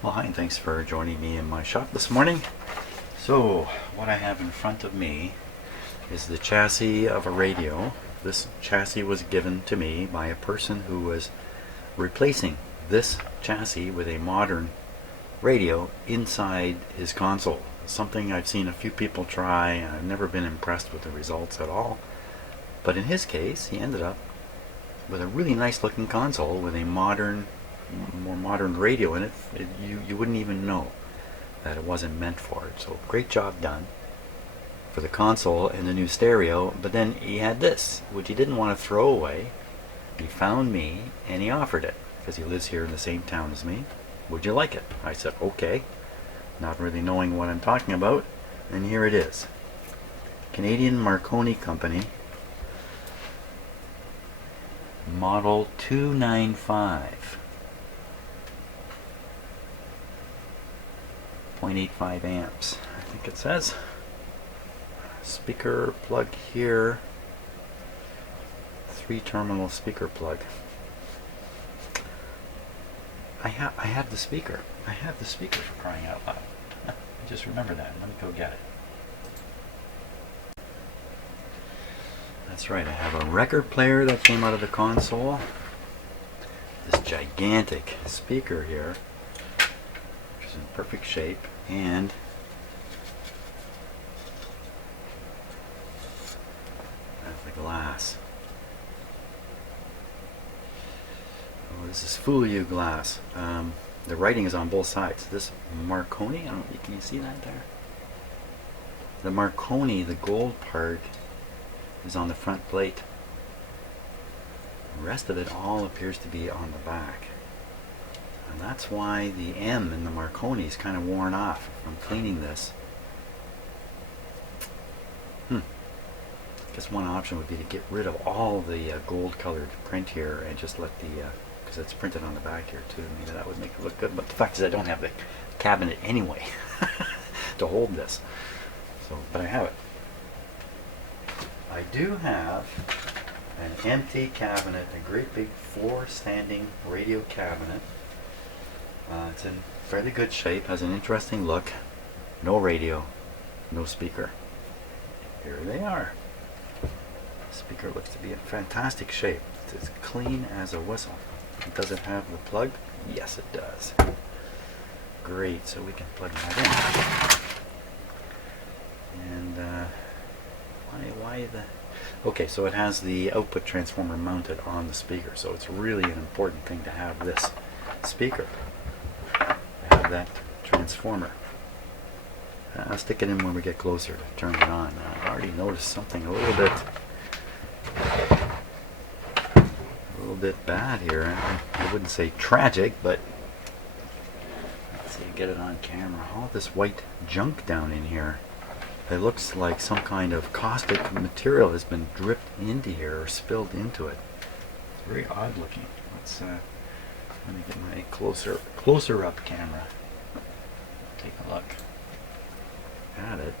Well, hi, and thanks for joining me in my shop this morning. So, what I have in front of me is the chassis of a radio. This chassis was given to me by a person who was replacing this chassis with a modern radio inside his console. Something I've seen a few people try, and I've never been impressed with the results at all. But in his case, he ended up with a really nice looking console with a more modern radio in it. You wouldn't even know that it wasn't meant for it. So great job done for the console and the new stereo. But then he had this, which he didn't want to throw away. He found me and he offered it because he lives here in the same town as me. Would you like it? I said okay, not really knowing what I'm talking about, and here it is. Canadian Marconi Company, Model 295. 0.85 amps, I think it says. Speaker plug here, 3-terminal speaker plug. I have the speaker. I have the speaker, for crying out loud. I just remember that. Let me go get it. That's right, I have a record player that came out of the console. This gigantic speaker here, which is in perfect shape, and that's the glass. Oh, this is fool you glass. The writing is on both sides. This Marconi, I don't know, can you see that there? The Marconi, the gold part, is on the front plate. The rest of it all appears to be on the back. And that's why the M in the Marconi is kind of worn off from cleaning this. I guess one option would be to get rid of all the gold colored print here and just let the, because it's printed on the back here too, maybe that would make it look good. But the fact is I don't have the cabinet anyway to hold this. So, but I have it. I do have an empty cabinet, a great big floor standing radio cabinet. It's in fairly good shape, has an interesting look. No radio, no speaker. Here they are. The speaker looks to be in fantastic shape. It's as clean as a whistle. Does it have the plug? Yes, it does. Great, so we can plug that in. And why the... Okay, so it has the output transformer mounted on the speaker, so it's really an important thing to have this speaker. I have that transformer. I'll stick it in when we get closer to turn it on. I already noticed something a little bit bad here. I wouldn't say tragic, but let's see, get it on camera. All this white junk down in here. It looks like some kind of caustic material has been dripped into here or spilled into it. It's very odd looking. Let's let me get my closer up camera. Take a look at it.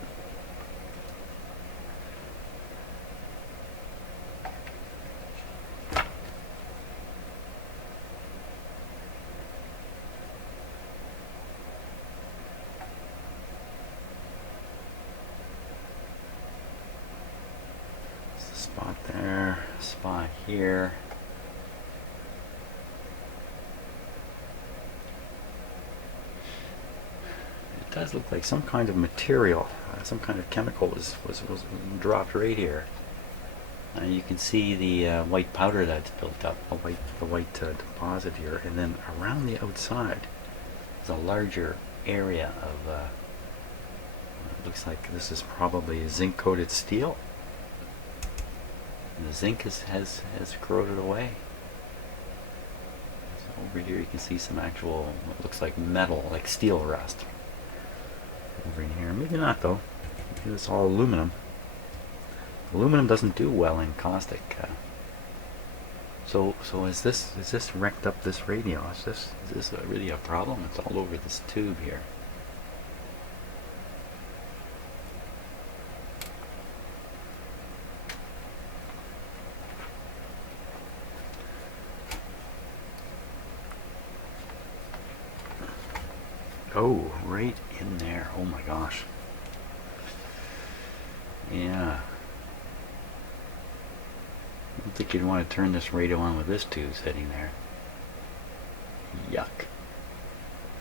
Spot there, spot here. It does look like some kind of material, some kind of chemical was dropped right here. You can see the white powder that's built up, the white deposit here, and then around the outside is a larger area of. It looks like this is probably zinc-coated steel. And the zinc has corroded away. So over here you can see some actual, what looks like metal, like steel rust. Over in here, maybe not though. Maybe it's all aluminum. Aluminum doesn't do well in caustic. So is this wrecked up this radio? Is this really a problem? It's all over this tube here. Oh, right in there. Oh my gosh. Yeah. I don't think you'd want to turn this radio on with this tube sitting there. Yuck.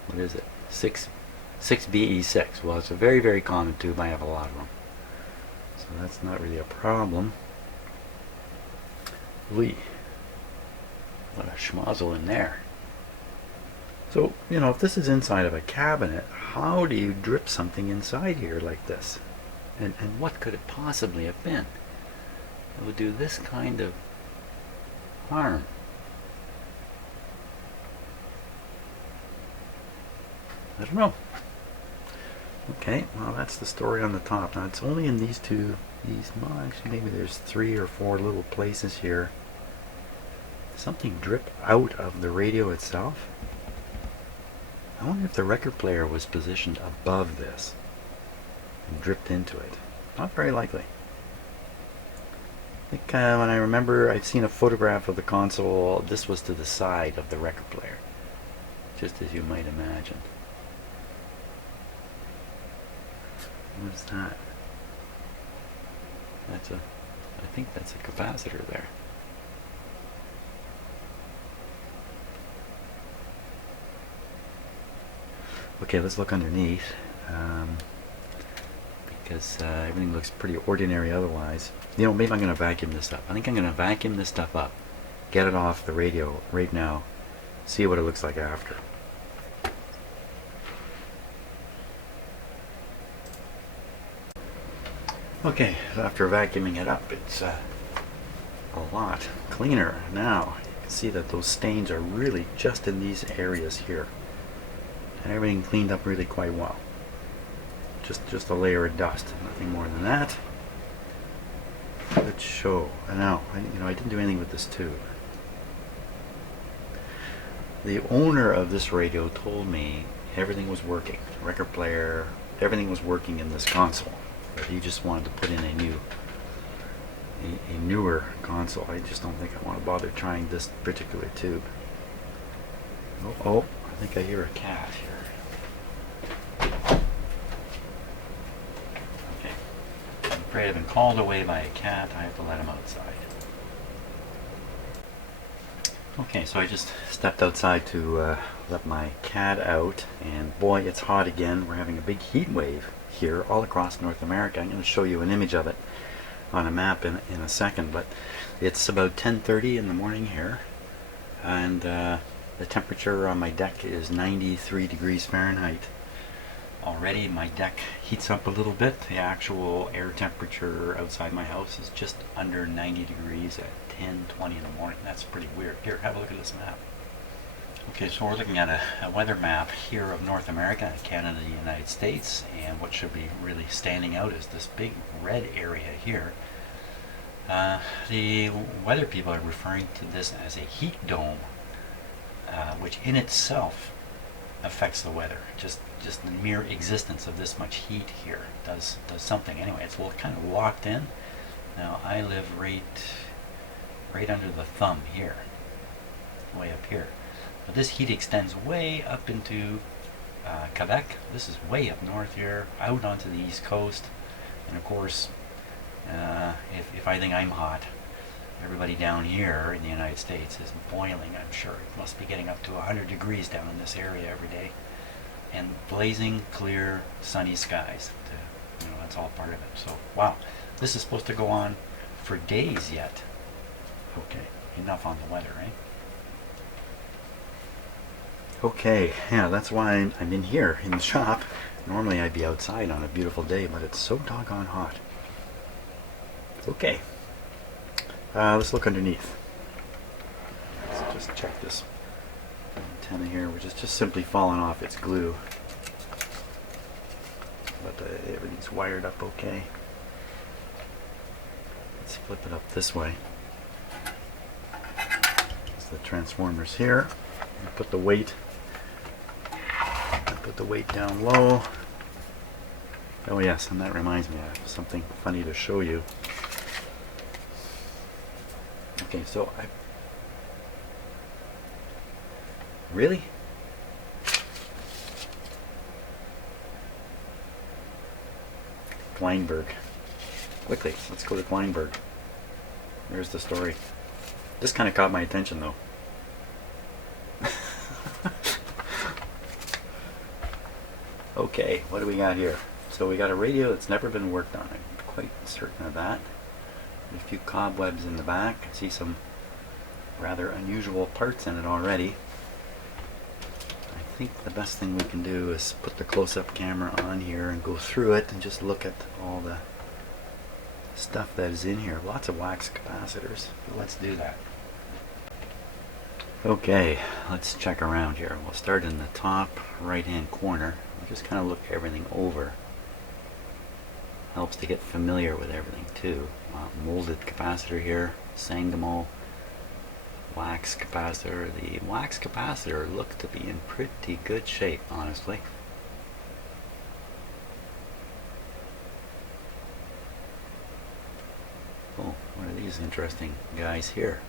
What is it? 6BE6. Well, it's a very, very common tube. I have a lot of them. So that's not really a problem. What a schmozzle in there. So, you know, if this is inside of a cabinet, how do you drip something inside here like this? And what could it possibly have been that would do this kind of harm? I don't know. Okay, well, that's the story on the top. Now, it's only in these well, actually maybe there's 3 or 4 little places here. Something drip out of the radio itself. I wonder if the record player was positioned above this and dripped into it. Not very likely. I think when I remember I've seen a photograph of the console, this was to the side of the record player, just as you might imagine. What's that? I think that's a capacitor there. Okay, let's look underneath, because everything looks pretty ordinary otherwise. You know, maybe I'm going to vacuum this up. I think I'm going to vacuum this stuff up, get it off the radio right now, see what it looks like after. Okay, so after vacuuming it up, it's a lot cleaner now. You can see that those stains are really just in these areas here. And everything cleaned up really quite well. Just a layer of dust, nothing more than that. Good show. And now, I didn't do anything with this tube. The owner of this radio told me everything was working. Record player, everything was working in this console. But he just wanted to put in a newer console. I just don't think I want to bother trying this particular tube. Oh, I think I hear a cat here. Okay. I'm afraid I've been called away by a cat. I have to let him outside. Okay, so I just stepped outside to let my cat out, and boy, it's hot again. We're having a big heat wave here all across North America. I'm going to show you an image of it on a map in a second, but it's about 10:30 in the morning here, and the temperature on my deck is 93 degrees Fahrenheit. Already my deck heats up a little bit. The actual air temperature outside my house is just under 90 degrees at 10:20 in the morning. That's pretty weird. Here, have a look at this map. Okay, so we're looking at a weather map here of North America, Canada, the United States, and what should be really standing out is this big red area here. The weather people are referring to this as a heat dome, which in itself affects the weather. Just the mere existence of this much heat here does something. Anyway, it's kind of locked in. Now I live right under the thumb here, way up here. But this heat extends way up into Quebec. This is way up north here, out onto the east coast. And of course, if I think I'm hot, everybody down here in the United States is boiling, I'm sure. It must be getting up to 100 degrees down in this area every day. And blazing, clear, sunny skies. That's all part of it. So, wow, this is supposed to go on for days yet. Okay, enough on the weather, right? Okay, yeah, that's why I'm in here in the shop. Normally I'd be outside on a beautiful day, but it's so doggone hot. Okay, let's look underneath. Let's just check this antenna here, which is just simply falling off its glue. But everything's wired up okay. Let's flip it up this way. There's the transformers here. Put the weight down low. Oh yes, and that reminds me, I have something funny to show you. Okay, so really? Kleinberg. Quickly, let's go to Kleinberg. There's the story. This kind of caught my attention though. Okay, what do we got here? So we got a radio that's never been worked on. I'm quite certain of that. A few cobwebs in the back. I see some rather unusual parts in it already. I think the best thing we can do is put the close-up camera on here and go through it and just look at all the stuff that is in here. Lots of wax capacitors. Let's do that. Okay, let's check around here. We'll start in the top right-hand corner. We'll just kind of look everything over. Helps to get familiar with everything too. Molded capacitor here, Sangamo wax capacitor. The wax capacitor looks to be in pretty good shape, honestly. Oh, what are these interesting guys here?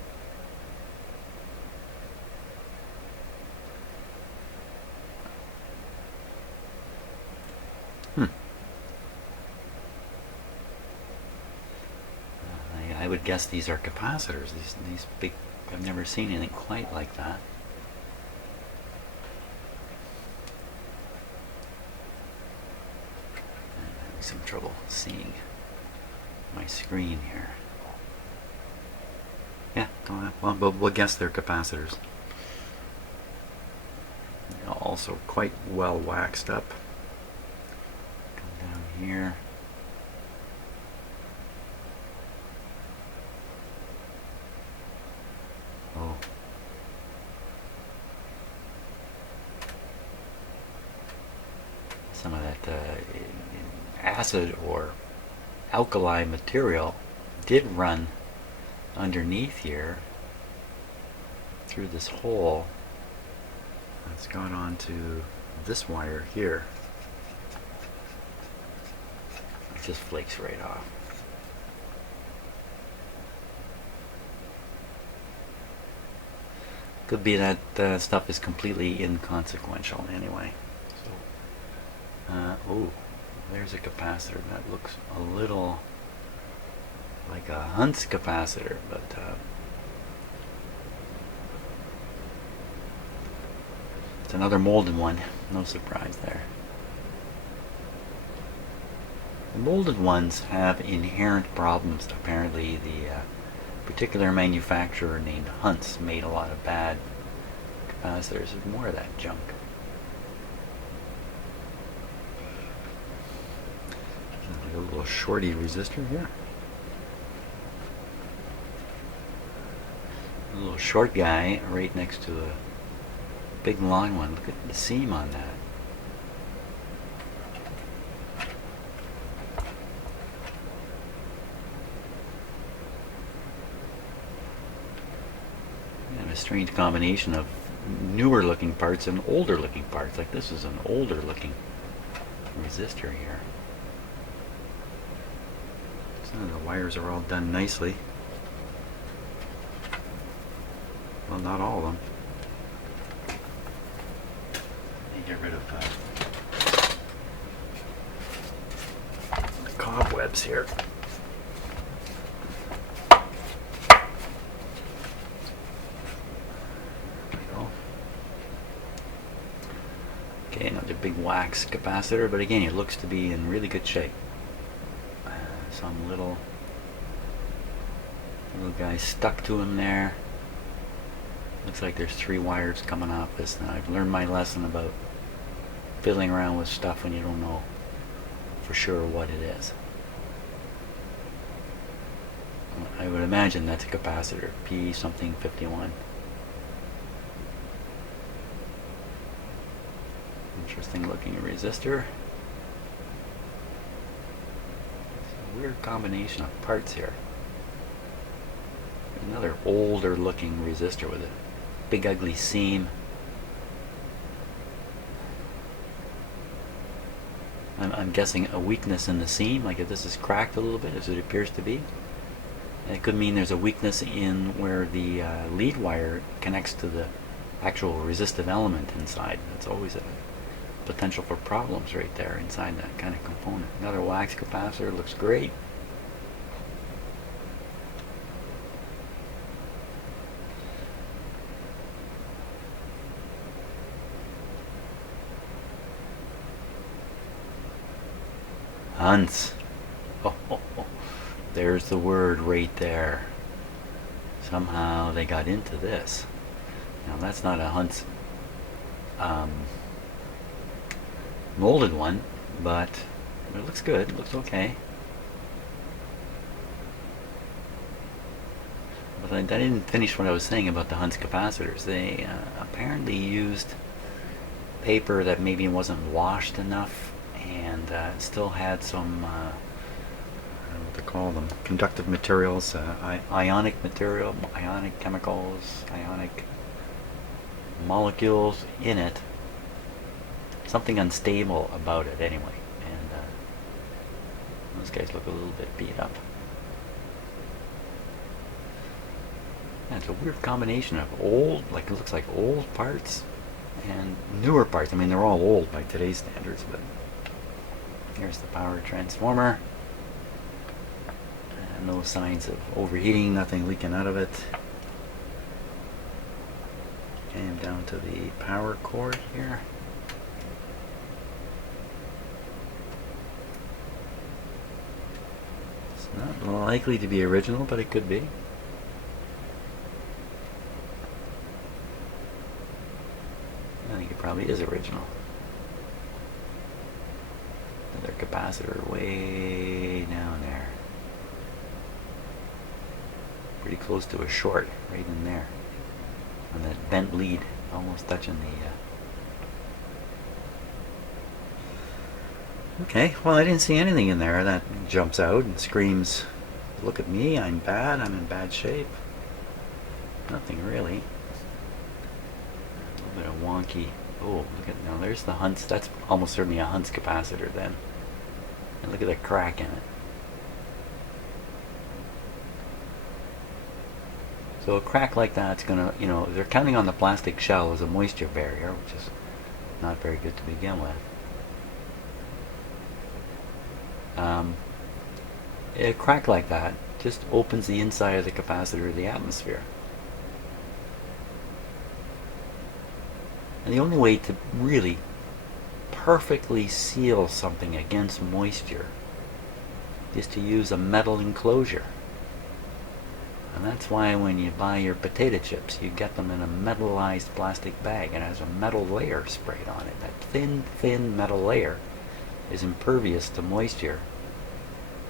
I would guess these are capacitors. These big. I've never seen anything quite like that. I'm having some trouble seeing my screen here. Yeah, well, we'll guess they're capacitors. They're also quite well waxed up. Come down here. Oh. Some of that acid or alkali material did run underneath here through this hole. It's gone on to this wire here. It just flakes right off. Could be that stuff is completely inconsequential anyway. So, oh, there's a capacitor that looks a little like a Hunt's capacitor, but it's another molded one. No surprise there. The molded ones have inherent problems. Apparently, the particular manufacturer named Hunt's made a lot of bad capacitors. There's more of that junk. Like a little shorty resistor here. A little short guy right next to a big long one. Look at the seam on that. And a strange combination of newer looking parts and older looking parts. Like this is an older looking resistor here. Some of the wires are all done nicely. Well, not all of them. Let me get rid of the cobwebs here. Okay, another big wax capacitor, but again, it looks to be in really good shape. Some little guy stuck to him there. Looks like there's 3 wires coming off this. Now I've learned my lesson about fiddling around with stuff when you don't know for sure what it is. I would imagine that's a capacitor, P something 51. Interesting looking resistor. It's a weird combination of parts here. Another older looking resistor with a big ugly seam. I'm guessing a weakness in the seam, like if this is cracked a little bit, as it appears to be. And it could mean there's a weakness in where the lead wire connects to the actual resistive element inside. That's always a potential for problems right there inside that kind of component. Another wax capacitor, looks great. Hunts. Oh, oh, oh. There's the word right there. Somehow they got into this. Now that's not a Hunt's molded one, but it looks good. It looks okay. But I didn't finish what I was saying about the Hunt's capacitors. They apparently used paper that maybe wasn't washed enough, and still had some I don't know what to call them, conductive materials, ionic material, ionic chemicals, ionic molecules in it. Something unstable about it anyway, and those guys look a little bit beat up. Yeah, it's a weird combination of old, like it looks like old parts and newer parts. I mean, they're all old by today's standards, but here's the power transformer. And no signs of overheating, nothing leaking out of it. Came down to the power cord here. It's not likely to be original, but it could be. I think it probably is original. Another capacitor way down there. Pretty close to a short, right in there. On that bent lead, almost touching the... Okay, well, I didn't see anything in there that jumps out and screams, look at me, I'm bad, I'm in bad shape. Nothing really. A little bit of wonky. Oh, look at, now there's the Hunt's, that's almost certainly a Hunt's capacitor then. And look at the crack in it. So a crack like that's gonna, you know, they're counting on the plastic shell as a moisture barrier, which is not very good to begin with. A crack like that just opens the inside of the capacitor to the atmosphere. And the only way to really perfectly seal something against moisture is to use a metal enclosure. And that's why when you buy your potato chips, you get them in a metallized plastic bag. It has a metal layer sprayed on it. That thin, thin metal layer is impervious to moisture.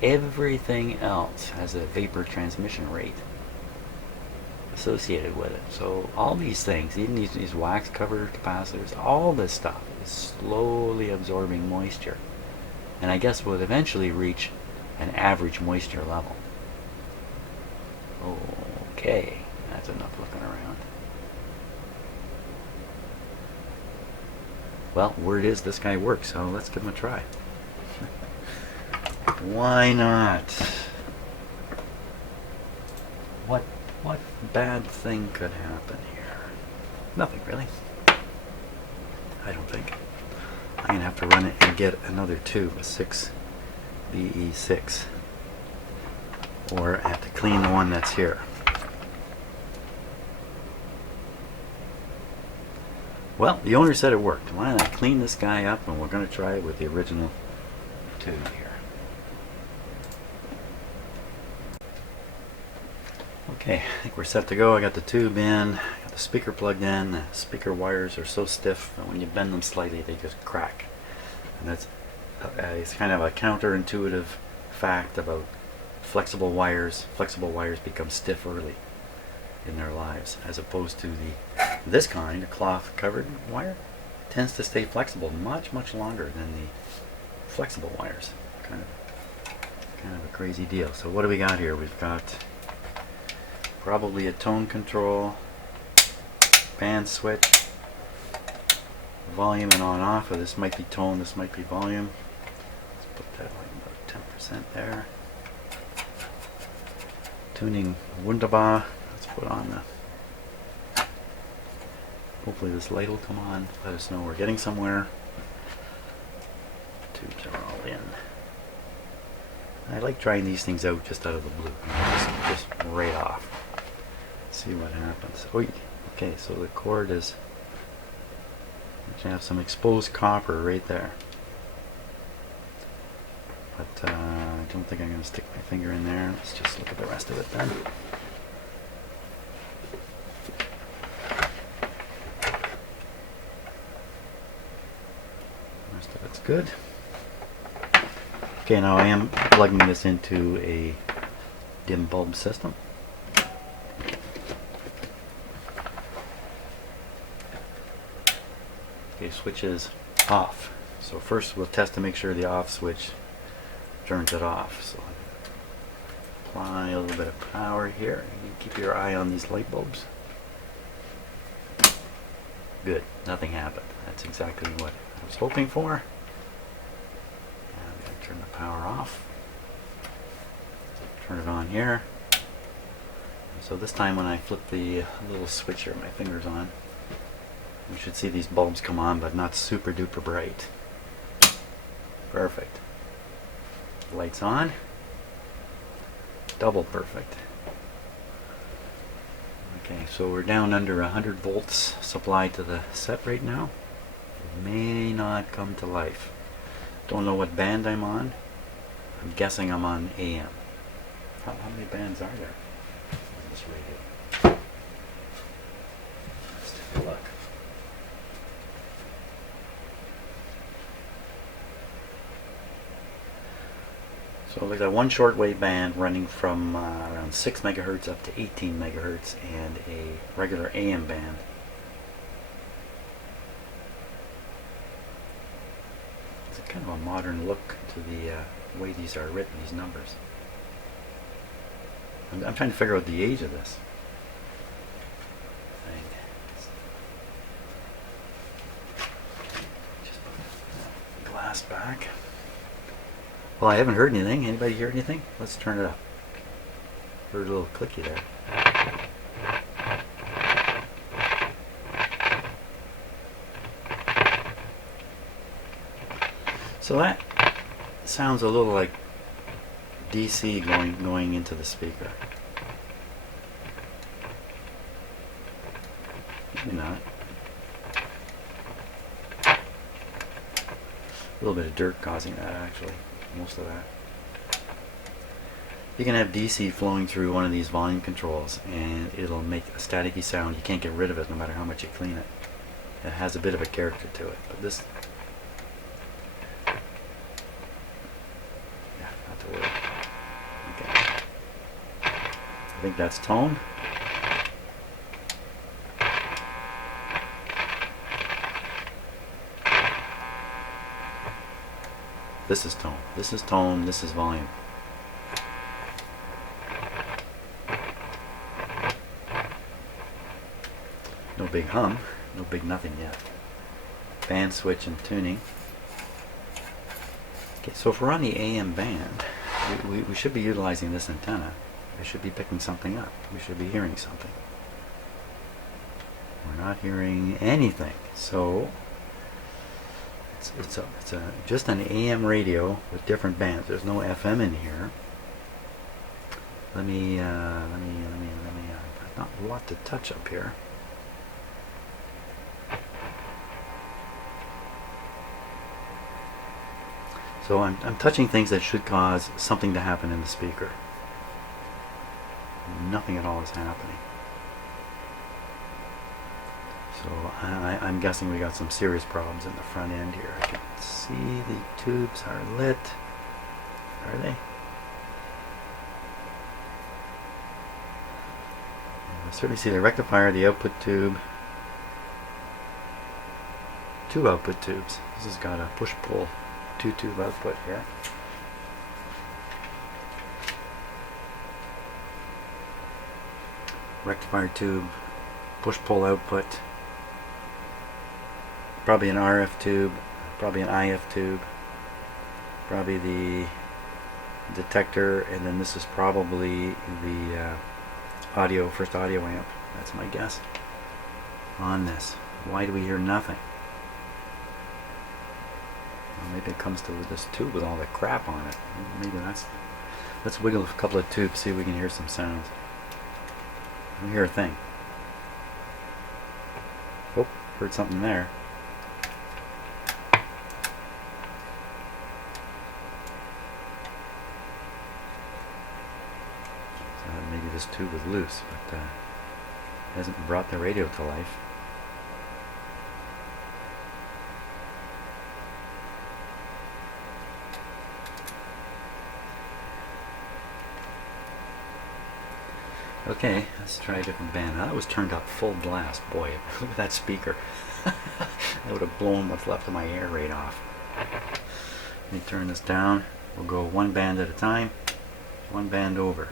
Everything else has a vapor transmission rate associated with it. So all these things, even these wax covered capacitors, all this stuff is slowly absorbing moisture. And I guess will eventually reach an average moisture level. Okay, that's enough looking around. Well, word is this guy works, so let's give him a try. Why not? What bad thing could happen here? Nothing really. I don't think. I'm gonna have to run it and get another tube, a 6BE6. Or I have to clean the one that's here. Well, the owner said it worked. Why don't I clean this guy up, and we're going to try it with the original tube here. Okay, I think we're set to go. I got the tube in, got the speaker plugged in. The speaker wires are so stiff that when you bend them slightly, they just crack. And that's it's kind of a counterintuitive fact about flexible wires. Flexible wires become stiff early in their lives, as opposed to this kind, a cloth covered wire, tends to stay flexible much longer than the flexible wires. Kind of a crazy deal. So what do we got here? We've got probably a tone control, band switch, volume and on off. This might be tone, this might be volume. Let's put that like about 10% there. Tuning wunderbar. Let's put on the... Hopefully this light will come on. Let us know we're getting somewhere. tubes are all in. I like trying these things out just out of the blue. Just right off. See what happens. Oy. Okay, so the cord is... actually have some exposed copper right there. But I don't think I'm going to stick my finger in there. Let's just look at the rest of it then. The rest of it's good. Okay, now I am plugging this into a dim bulb system. Okay, switch is off. So first we'll test to make sure the off switch turns it off. So apply a little bit of power here. You keep your eye on these light bulbs. Good, nothing happened. That's exactly what I was hoping for. And I'm going to turn the power off. Turn it on here. So this time when I flip the little switch here, my finger's on, you should see these bulbs come on, but not super duper bright. Perfect. Lights on. Double perfect. Okay, so we're down under 100 volts supplied to the set right now. It may not come to life. Don't know what band I'm on. I'm guessing I'm on AM. How many bands are there on this radio? Let's take a look. So there's a one shortwave band running from around 6 megahertz up to 18 megahertz, and a regular AM band. It's a kind of a modern look to the way these are written, these numbers. I'm trying to figure out the age of this thing. Just put the glass back. Well, I haven't heard anything. Anybody hear anything? Let's turn it up. Heard a little clicky there. So that sounds a little like DC going into the speaker. Maybe not. A little bit of dirt causing that, actually. Most of that. You can have DC flowing through one of these volume controls and it'll make a staticky sound. You can't get rid of it no matter how much you clean it. It has a bit of a character to it, but this, yeah, not to worry. Okay. I think that's tone. This is tone. This is tone. This is volume. No big hum. No big nothing yet. Band switch and tuning. Okay, so if we're on the AM band, we should be utilizing this antenna. We should be picking something up. We should be hearing something. We're not hearing anything. So it's just an AM radio with different bands. There's no FM in here. Let me not a lot to touch up here. So I'm touching things that should cause something to happen in the speaker. Nothing at all is happening. So I'm guessing we got some serious problems in the front end here. I can see the tubes are lit. Are they? I certainly see the rectifier, the output tube. Two output tubes. This has got a push-pull 2-tube output here. Rectifier tube, push-pull output. Probably an RF tube, probably an IF tube, probably the detector, and then this is probably the first audio amp. That's my guess on this. Why do we hear nothing? Maybe it comes to this tube with all the crap on it. Maybe that's... Let's wiggle a couple of tubes, see if we can hear some sounds. I don't hear a thing. Oh, heard something there. So maybe this tube was loose, but hasn't brought the radio to life. Okay, let's try a different band. Now, that was turned up full blast. Boy, look at that speaker. That would have blown what's left of my air right off. Let me turn this down. We'll go one band at a time. One band over.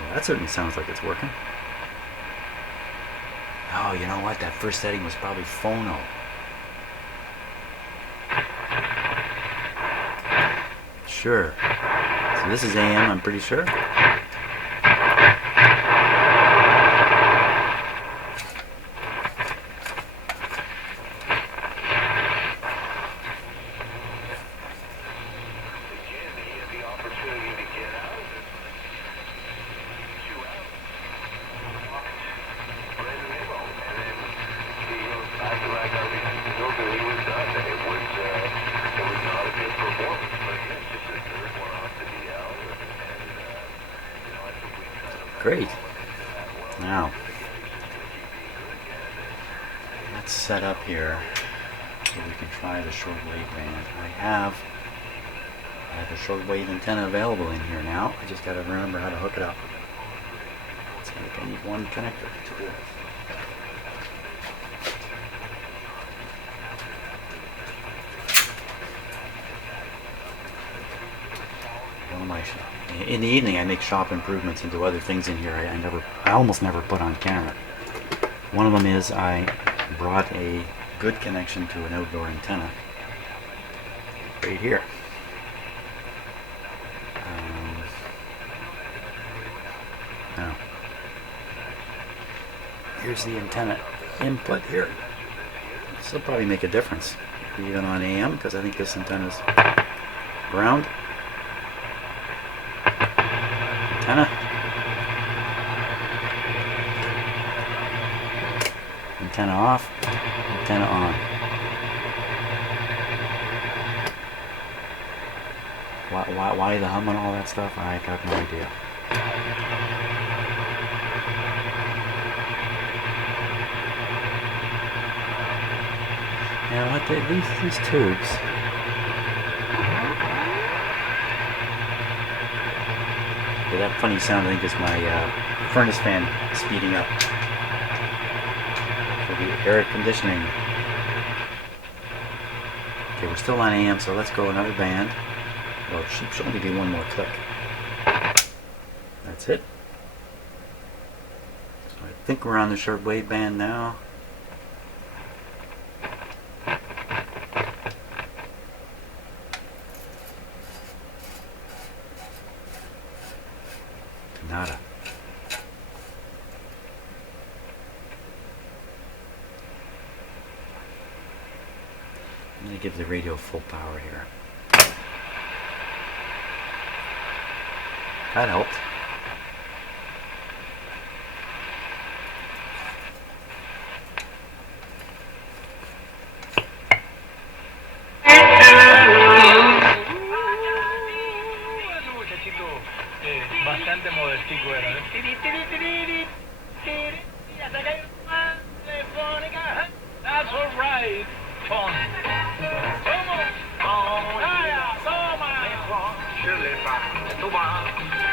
Well, that certainly sounds like it's working. Oh, you know what? That first setting was probably phono. Sure. So this is AM, I'm pretty sure. Great. Now, let's set up here so we can try the shortwave band. I have a shortwave antenna available in here now. I just got to remember how to hook it up. It's like I need one connector to do it. In the evening, I make shop improvements and do other things in here. I almost never put on camera. One of them is I brought a good connection to an outdoor antenna right here. Now, here's the antenna input here. This will probably make a difference, even on AM, because I think this antenna's ground. Antenna off, antenna on. Why the hum and all that stuff? I have no idea. Now what these tubes. Okay, that funny sound I think is my furnace fan speeding up for the air conditioning. Okay, we're still on AM, so let's go another band. Well, it should only be one more click. That's it. So I think we're on the shortwave band now. Nada. I'm going to give the radio full power here. That helped. Bastante modestico era. That's all right. Fun.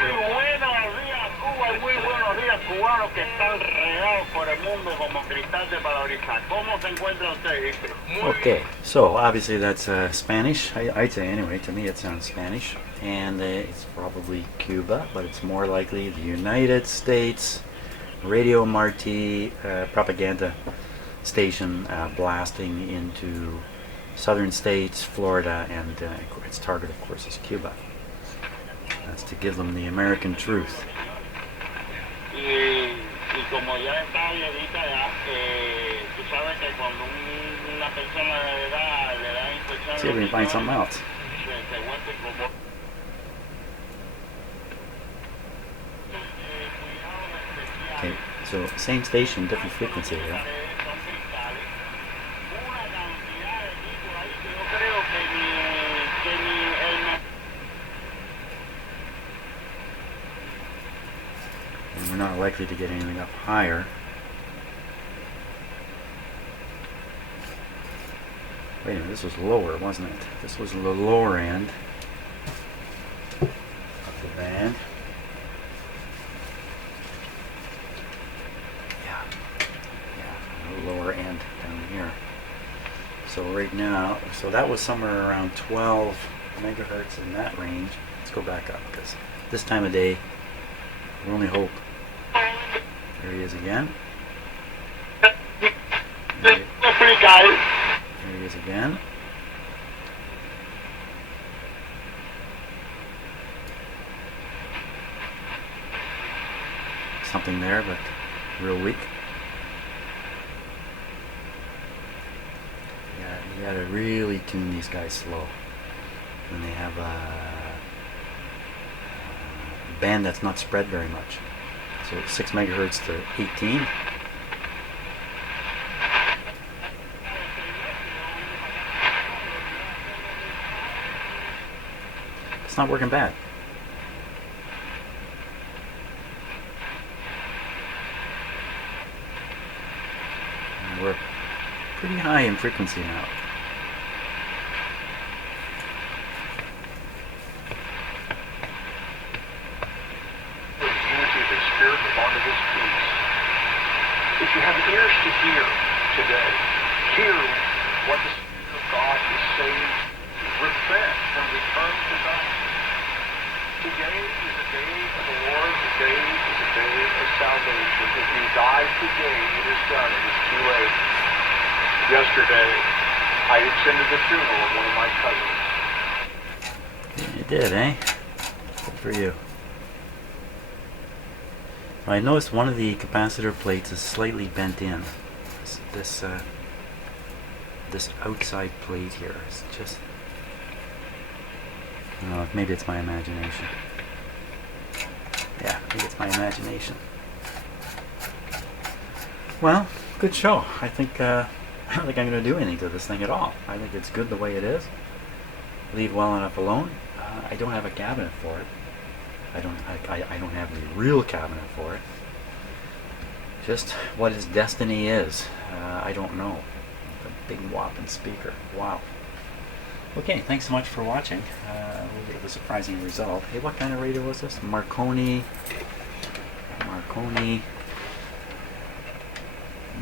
Muy buenos días, Cuba, y muy buenos días, cubanos que están regados por el mundo como cristal de parabrisas. ¿Cómo se encuentra usted, Iker? Okay, so obviously that's Spanish. I'd say anyway. To me, it sounds Spanish, and it's probably Cuba, but it's more likely the United States Radio Marti propaganda station blasting into southern states, Florida, and its target, of course, is Cuba. That's to give them the American truth. Y como ya está viejita, ya, tú sabes que cuando una persona de edad See if we can find something else. Okay, so same station, different frequency here. And we're not likely to get anything up higher. Wait a minute, this was lower, wasn't it? This was the lower end of the band. Yeah, lower end down here. So right now, so that was somewhere around 12 megahertz in that range. Let's go back up, because this time of day, we only hope. There he is again. There he is again. Something there, but real weak. Yeah, you gotta really tune these guys slow when they have a band that's not spread very much. So 6 megahertz to 18. It's not working bad. And we're pretty high in frequency now. If you have ears to hear today, hear what the Spirit of God is saying. Repent and return to God. Today is a day of the Lord. Today is a day of salvation. If you die today, it is done. It is too late. Yesterday, I attended the funeral of one of my cousins. You did, eh? Good for you. I noticed one of the capacitor plates is slightly bent in. This outside plate here is just... I don't know, maybe it's my imagination. Yeah, maybe it's my imagination. Well, good show. I think I don't think I'm going to do anything to this thing at all. I think it's good the way it is. Leave well enough alone. I don't have a cabinet for it. I don't have the real cabinet for it. Just what its destiny is, I don't know. A big whopping speaker. Wow. Okay, thanks so much for watching. A little bit of a surprising result. Hey, what kind of radio was this? Marconi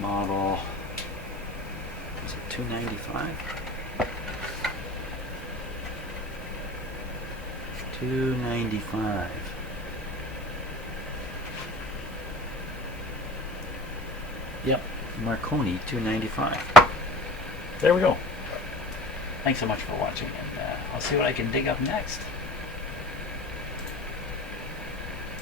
Model. Is it 295? 295. Yep, Marconi 295. There we go. Thanks so much for watching, and I'll see what I can dig up next.